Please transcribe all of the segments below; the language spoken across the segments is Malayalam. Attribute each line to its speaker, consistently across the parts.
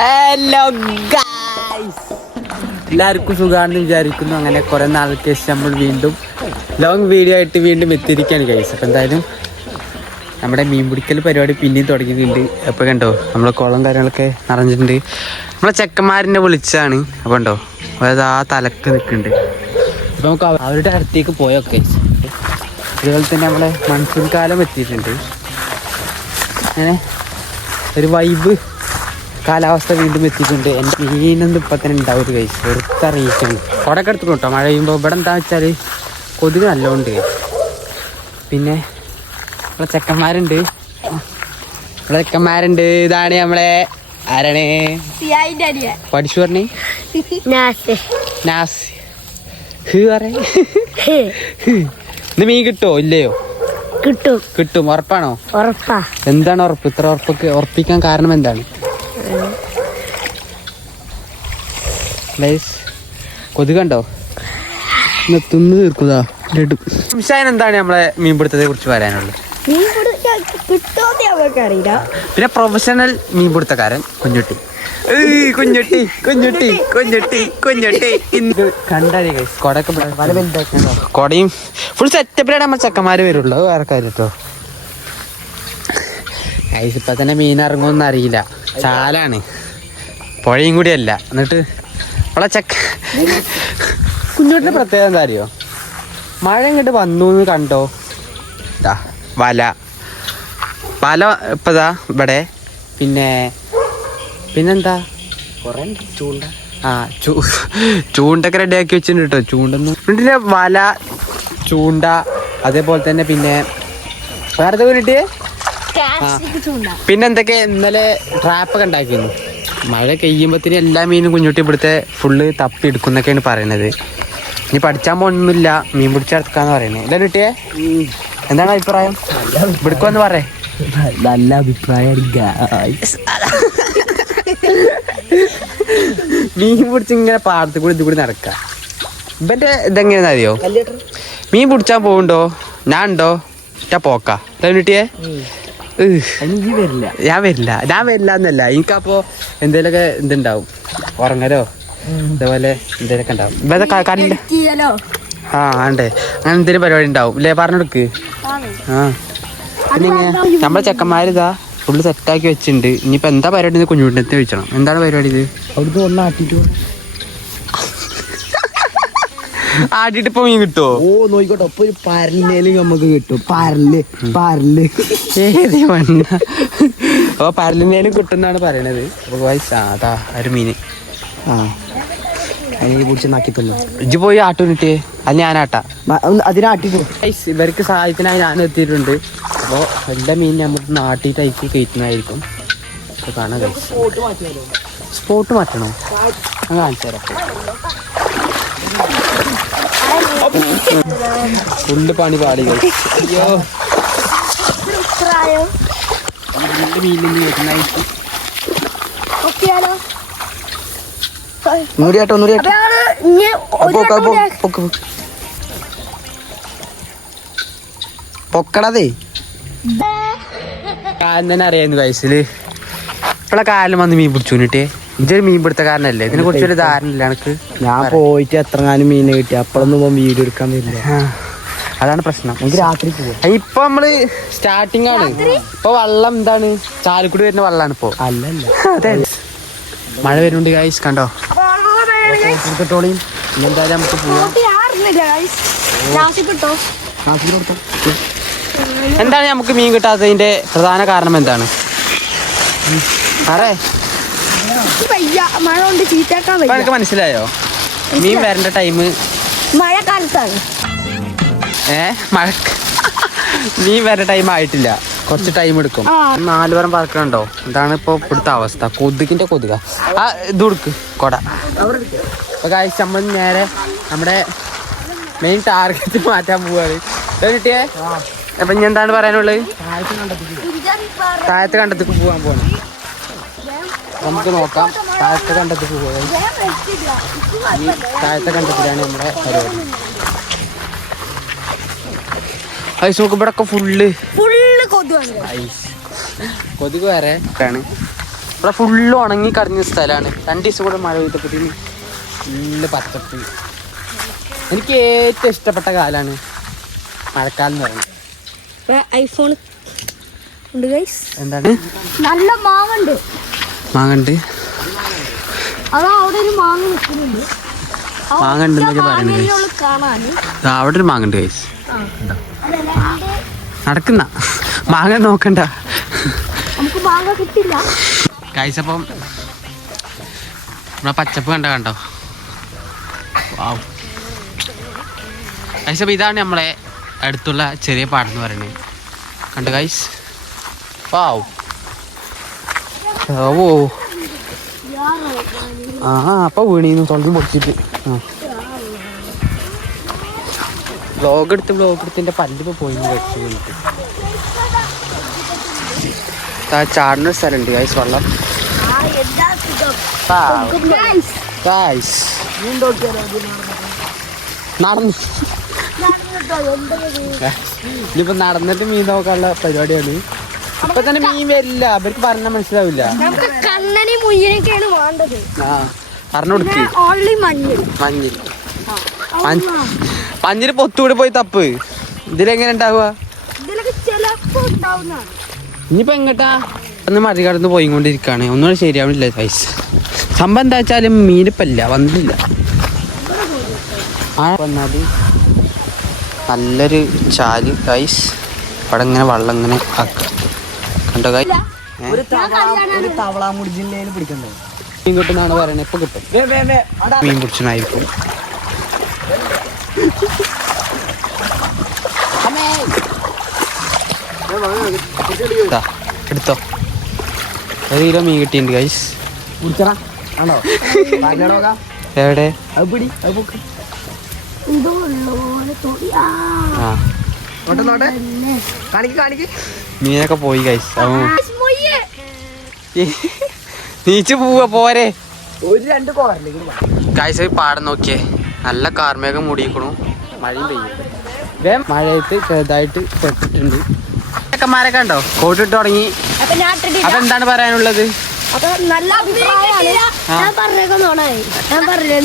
Speaker 1: ഹലോ ഗായ്സ് എല്ലാവർക്കും സുഖമാണെന്ന് വിചാരിക്കുന്നു. അങ്ങനെ കുറെ നാൾക്ക് ശേഷം നമ്മൾ വീണ്ടും ലോങ് വീഡിയോ ആയിട്ട് വീണ്ടും എത്തിയിരിക്കുകയാണ് ഗൈസ് അപ്പം എന്തായാലും നമ്മുടെ മീൻ പിടിക്കൽ പരിപാടി പിന്നെയും തുടങ്ങിയിട്ടുണ്ട്. അപ്പോൾ കണ്ടോ നമ്മളെ കുളം കാര്യങ്ങളൊക്കെ നിറഞ്ഞിട്ടുണ്ട്. നമ്മളെ ചെക്കന്മാരിനെ വിളിച്ചാണ് അപ്പോൾ കണ്ടോ അതായത് ആ തലക്ക് നിൽക്കുന്നുണ്ട്. അപ്പോൾ നമുക്ക് അവ- അവരുടെ അടുത്തേക്ക് പോയൊക്കെ അതുപോലെ തന്നെ നമ്മളെ മൺസൂൺ കാലം എത്തിയിട്ടുണ്ട്. അങ്ങനെ ഒരു വൈബ് കാലാവസ്ഥ വീണ്ടും എത്തിയിട്ടുണ്ട്. എന്റെ മീനൊന്നും ഇപ്പം തന്നെ ഉണ്ടാവും കൈ കൈസ് വെറുത്തറിയിക്കാണ് കുടക്കെ എടുത്തു കേട്ടോ മഴ പെയ്യുമ്പോൾ ഇവിടെ എന്താ വെച്ചാൽ കൊതുക് നല്ലോണ്ട്. പിന്നെ നമ്മളെ ചെക്കന്മാരുണ്ട്. നമ്മളെ ചെക്കന്മാരുണ്ട്. ഇതാണ് നമ്മളെ ആരാണ്? പഠിച്ചു പറഞ്ഞേ?
Speaker 2: നാസ്.
Speaker 1: ഇന്ന് മീൻ കിട്ടോ? ഇല്ലയോ?
Speaker 2: കിട്ടും.
Speaker 1: കിട്ടും. ഉറപ്പാണോ?
Speaker 2: ഉറപ്പാ.
Speaker 1: എന്താണ് ഉറപ്പ്? ഇത്ര ഉറപ്പൊക്കെ ഉറപ്പിക്കാൻ കാരണം എന്താണ്? ഗൈസ് തിന്നു തീർക്കുതാ. സംശയം എന്താണ് നമ്മളെ മീൻപിടുത്തത്തെ കുറിച്ച് പറയാനുള്ളത്? പിന്നെ പ്രൊഫഷണൽ മീൻപിടുത്തക്കാരൻ കുഞ്ഞുട്ടി. കുഞ്ഞുട്ടി കുഞ്ഞുട്ടി കുഞ്ഞുട്ടി കുഞ്ഞുട്ടി. ഇന്ന് കണ്ടാലേ കൊടയും ഫുൾ സെറ്റപ്പിലാണ് നമ്മൾ ചെക്കന്മാര് വരുള്ളൂ. വേറെ കാര്യത്തോ കേട്ടോ ഗൈസ് തന്നെ മീൻ ഇറങ്ങുമെന്ന് അറിയില്ല. ചാലാണ്. പുഴയും കൂടി അല്ല. എന്നിട്ട് അവളെ ചെക്ക കുഞ്ഞുട്ടിന്റെ പ്രത്യേകത എന്താ അറിയോ? മഴ ഇങ്ങോട്ട് വന്നു എന്ന് കണ്ടോ വല. വല ഇപ്പതാ ഇവിടെ. പിന്നെ പിന്നെന്താ? കൊറേ ചൂണ്ട. ആ ചൂ ചൂണ്ടൊക്കെ റെഡിയാക്കി വെച്ചിട്ടുണ്ട് കേട്ടോ ചൂണ്ടെന്ന്. പിന്നെ വല ചൂണ്ട അതേപോലെ തന്നെ പിന്നെ വേറെ കിട്ടിയേ പിന്നെ എന്തൊക്കെ ഇന്നലെ ട്രാപ്പൊക്കെ ഉണ്ടാക്കിയിരുന്നു മഴ കഴിയുമ്പോഴത്തേന് എല്ലാ മീനും കുഞ്ഞുട്ടി ഇവിടുത്തെ ഫുള്ള് തപ്പി എടുക്കുന്നൊക്കെയാണ് പറയണത് ഇനി പഠിച്ചാൻ പോകണമെന്നില്ല മീൻ പിടിച്ചെടുക്കാന്ന് പറയുന്നത്. എന്താ കിട്ടിയേ എന്താണ് അഭിപ്രായം? ഇവിടേക്ക് വന്ന് പറയേ.
Speaker 3: നല്ല അഭിപ്രായം
Speaker 1: മീൻ പിടിച്ച് ഇങ്ങനെ പാടത്ത് കൂടി ഇത് കൂടി നടക്ക. ഇവന്റെ ഇതെങ്ങനെയാ അറിയോ? മീൻ പിടിച്ചാൻ പോകുന്നുണ്ടോ ഞാൻ ഉണ്ടോ ഞാൻ പോക്കാ. കിട്ടിയേ
Speaker 3: എനിക്ക് വരില്ല.
Speaker 1: ഞാൻ വരില്ല. ഞാൻ വരില്ല എന്നല്ല എനിക്കപ്പോ എന്തേലൊക്കെ ഇതുണ്ടാവും. ഉറങ്ങലോ? ഇതേപോലെ എന്തേലൊക്കെ ഉണ്ടാവും. ആ ആണ്ടേ. അങ്ങനെ എന്തേലും പരിപാടി ഉണ്ടാവും. ഇല്ലേ? പറഞ്ഞെടുക്ക് ആ. നമ്മളെ ചെക്കന്മാരിതാ ഫുള്ള് സെറ്റാക്കി വെച്ചിട്ടുണ്ട്. ഇനിയിപ്പോ എന്താ പരിപാടി കുഞ്ഞുട്ടിനത്തെ ചോദിച്ചണം. എന്താണ് പരിപാടി ഇത്?
Speaker 3: അവിടുന്ന് ഒന്ന് ആട്ടിട്ട്
Speaker 1: പോയി ഇപ്പൊ മീൻ കിട്ടുമോ
Speaker 3: ഓ നോയിക്കോട്ടെ. അപ്പൊ ഒരു പരലിനേലും നമുക്ക് കിട്ടും. പരൽ പരൽ.
Speaker 1: ഏത് മണ്ണ? അപ്പൊ പരലിനേലും കിട്ടുന്നാണ് പറയണത്. അപ്പൊ സാധാ ഒരു മീന്
Speaker 3: ആ. അതിനെ പിടിച്ച് നാക്കി തന്നു
Speaker 1: ഇജ്ജ് പോയി ആട്ടുനിട്ടേ അത് ഞാനാട്ടാ Guys, ഇവർക്ക് സഹായത്തിനായി ഞാൻ എത്തിയിട്ടുണ്ട്. അപ്പോൾ എല്ലാ മീൻ നമുക്ക് നാട്ടിയിട്ട് അയച്ച് കയറ്റുന്നതായിരിക്കും. അപ്പോൾ കാണാം. സ്പോട്ട് മാറ്റണോ? ഞാൻ കാണിച്ചു തരാം. ഫുള്ള് പണി പാടി. അയ്യോ
Speaker 3: നൂറിയാട്ടോ പൊക്കടതേ
Speaker 1: കാലം തന്നെ അറിയായിരുന്നു വയസ്സിൽ ഇപ്പളെ കാലം വന്ന് മീൻ പിടിച്ചു കിട്ടിയേ ഇതൊരു മീൻപിടുത്തക്കാരനല്ലേ ഇതിനെ കുറിച്ചൊരു ധാരണ ഇല്ല എനിക്ക്.
Speaker 3: ഞാൻ പോയിട്ട് എത്രങ്ങാനും മീൻ കിട്ടി? അപ്പോഴൊന്നും പോകാൻ വീഡിയോ എടുക്കാൻ വരില്ല.
Speaker 1: അതാണ് പ്രശ്നം.
Speaker 3: എനിക്ക് രാത്രി പോവാം.
Speaker 1: ഇപ്പൊ നമ്മൾ സ്റ്റാർട്ടിങ് ആണ്. ഇപ്പൊ വള്ളം എന്താണ്? ചാലക്കുടി വരുന്ന വള്ളാണ് ഇപ്പൊ.
Speaker 3: അല്ലല്ല
Speaker 1: അതെ. മഴ വരുന്നുണ്ട് ഗായ്സ് കണ്ടോ?
Speaker 2: വേഗം
Speaker 1: എന്തായാലും നമുക്ക് പോവാം. എന്താണ് നമുക്ക് മീൻ കിട്ടാത്തതിന്റെ പ്രധാന കാരണം എന്താണ്? അറേ
Speaker 2: വയ്യ. മഴ കൊണ്ട് ചീറ്റാക്കാൻ വയ്യ.
Speaker 1: മനസ്സിലായോ? മീൻ വരേണ്ട ടൈം
Speaker 2: മഴക്കാലത്താണ്.
Speaker 1: ഏ? മഴ മീൻ വരേണ്ട ടൈം ആയിട്ടില്ല. കുറച്ച് ടൈം എടുക്കും.
Speaker 2: ആ.
Speaker 1: നാല് പേരം പറക്കണുണ്ടോ? ഇതാണ് ഇപ്പൊ ഇവിടുത്തെ അവസ്ഥ. കൊതുകിന്റെ കൊതുക. ആ ഇത് കൊടുക്ക് കൊട. അപ്പൊ കാഴ്ച നമ്മൾ നേരെ നമ്മുടെ മെയിൻ ടാർഗറ്റ് മാറ്റാൻ പോവാണ്. കിട്ടിയേ. അപ്പൊ ഇനി എന്താണ് പറയാനുള്ളത്? താഴത്ത് കണ്ടത്തേക്ക്. പോവാൻ പോകണം നമുക്ക് നോക്കാം. താഴത്തെ കണ്ടത്തിൽ പോയി ഈ താഴത്തെ കണ്ടത്തിലാണ് നമ്മുടെ പരിപാടി. ഐസ് നോക്ക് ഇവിടെ ഒക്കെ ഫുള്ള് കൊതുക് വേറെ ആണ് ഇവിടെ ഫുള്ള് ഉണങ്ങി കടഞ്ഞ സ്ഥലമാണ്. രണ്ട് ദിവസം കൂടെ മഴ പെയ്തപ്പോഴത്തേന് ഫുള്ള് പച്ചപ്പ്. എനിക്ക് ഏറ്റവും ഇഷ്ടപ്പെട്ട കാലാണ് മഴക്കാലം എന്ന് പറയുന്നത്.
Speaker 2: ഐഫോൺ ഉണ്ട്
Speaker 1: എന്താണ്?
Speaker 2: നല്ല മാങ്ങണ്ട്.
Speaker 1: മാങ്ങണ്ട് പറയുന്നത് അവിടെ ഒരു മാങ്ങണ്ട് കൈസ് നടക്കുന്ന. മാങ്ങ നോക്കണ്ട. കൈസ് അപ്പം നമ്മളെ പച്ചപ്പ് കണ്ട കണ്ടോ? വാവ് കൈസ് അപ്പം ഇതാണ് നമ്മളെ അടുത്തുള്ള ചെറിയ പാടം എന്ന് പറയുന്നത്. കണ്ടോ കൈസ് വാവ് ഓ ആ അപ്പൊ വീണീന്ന്. തൊള്ളി പൊടിച്ചിട്ട്. ബ്ലോഗ് എടുത്ത് ബ്ലോഗ് എടുത്തിന്റെ പല്ലിപ്പോ പോയി ചാടുന്ന സ്ഥലമുണ്ട് ഗൈസ് വെള്ളം. നടന്നു. ഇനിയിപ്പോ നടന്നിട്ട് മീൻ നോക്കാനുള്ള പരിപാടിയാണ്. ഇപ്പൊ തന്നെ മീൻ വരില്ല. അവർക്ക് പറഞ്ഞാൽ മനസ്സിലാവില്ല.
Speaker 2: നമുക്ക് കണ്ണനെ മുയ്യനൊക്കെയാണ് വേണ്ടത്.
Speaker 1: ആ പറഞ്ഞു കൊടുക്ക്.
Speaker 2: ഓൺലി മഞ്ഞൾ.
Speaker 1: മഞ്ഞിൽ മഞ്ഞിൽ പൊത്തൂടെ പോയി തപ്പ്. ഇതിലെങ്ങനെ ഉണ്ടാവുക?
Speaker 2: എങ്ങട്ടാ അന്ന് മറി
Speaker 1: ഇനിയിപ്പോ എങ്ങട്ടാ? ഒന്ന് മറികടന്ന് പോയിക്കൊണ്ടിരിക്കാണ്. ഒന്നും ശരിയാവണില്ല പൈസ സംഭവം എന്താ വെച്ചാലും മീനിപ്പല്ല വന്നില്ല. ആ വന്നാൽ നല്ലൊരു ചാൽ കൈസ് അവിടെ ഇങ്ങനെ വെള്ളം ഇങ്ങനെ ആക്കുക കണ്ടോ ഗൈസ്
Speaker 3: ഒരു തവള ഒരു തവള ജില്ലയിൽ പിടിക്കണ്ടേ?
Speaker 1: മീൻ കിട്ടുന്നാണ് പറയുന്നത് ഇപ്പൊ കിട്ടും.
Speaker 3: വേ വേ വേ അടാ.
Speaker 1: മീൻ പിടിച്ചനായിരിക്കും ദാ, എടുത്തോ. ഒരു കിലോ മീൻ കിട്ടിയിട്ടുണ്ട് ഗൈസ് എവിടെ?
Speaker 2: ആ.
Speaker 3: നോട്ടെ കാണിക്ക് കാണിക്ക്.
Speaker 1: മീനൊക്കെ പോയി നീച്ച് പോവാ പോരെ.
Speaker 3: ഒരു രണ്ട്
Speaker 1: ഗൈസ് പാടം നോക്കിയേ. നല്ല കാർമേഘം മൂടിയിക്കണു മഴയും പെയ്യും. മഴയത്ത് ചെറുതായിട്ട് പെട്ടിട്ടുണ്ട്. ചെക്കന്മാരൊക്കെ ഉണ്ടോ? കോട്ടിട്ട് തുടങ്ങി. എന്താണ് പറയാനുള്ളത്?
Speaker 2: നല്ല അഭിപ്രായമാണ്. ഞാൻ പറഞ്ഞേക്കൊന്നോണായി ഞാൻ പറഞ്ഞില്ലേ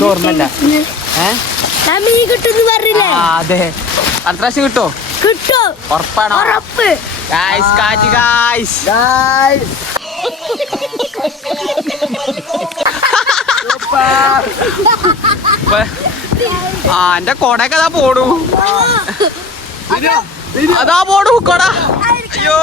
Speaker 1: അതെ. അടുത്ത പ്രാവശ്യം കിട്ടോ?
Speaker 2: കിട്ടും.
Speaker 1: ഉറപ്പാണോ?
Speaker 2: ഉറപ്പ്.
Speaker 1: ഗായ്സ് കാറ്റ് ഗായ്സ്
Speaker 3: ഗായ്സ്
Speaker 1: ആ എന്റെ കൊടയൊക്കെ അതാ പോടൂ അതാ പോടൂ കൊട. അയ്യോ.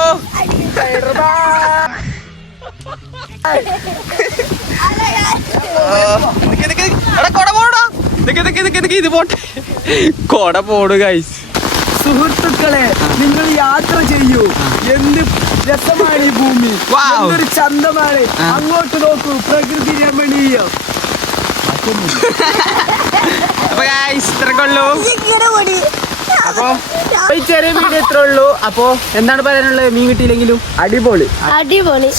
Speaker 1: കൊട പോടാ നിക്ക് നിക്ക് നിക്ക് നിക്ക് ഇത് പോട്ടെ. കൊട പോടു ഗൈസ്
Speaker 3: സുഹൃത്തുക്കളെ നിങ്ങൾ യാത്ര ചെയ്യൂ. എന്ത് രസമാണ് ഈ ഭൂമി. എന്തൊരു ചന്തമാണ്. അങ്ങോട്ട് നോക്കൂ പ്രകൃതി രമണീയം.
Speaker 1: ഇത്രക്കുള്ളൂ അപ്പോ ഈ ചെറിയ വീഡിയോ ഇത്രേ ഉള്ളൂ. അപ്പൊ എന്താണ് പറയാനുള്ളത്? മീൻ കിട്ടിയില്ലെങ്കിലും?
Speaker 3: അടിപൊളി.
Speaker 2: അടിപൊളി.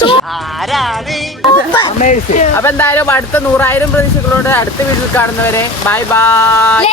Speaker 1: അപ്പൊ എന്തായാലും അടുത്ത നൂറായിരം പ്രതീക്ഷകളോട് അടുത്ത വീട്ടിൽ കാണുന്നവരെ ബൈ ബൈ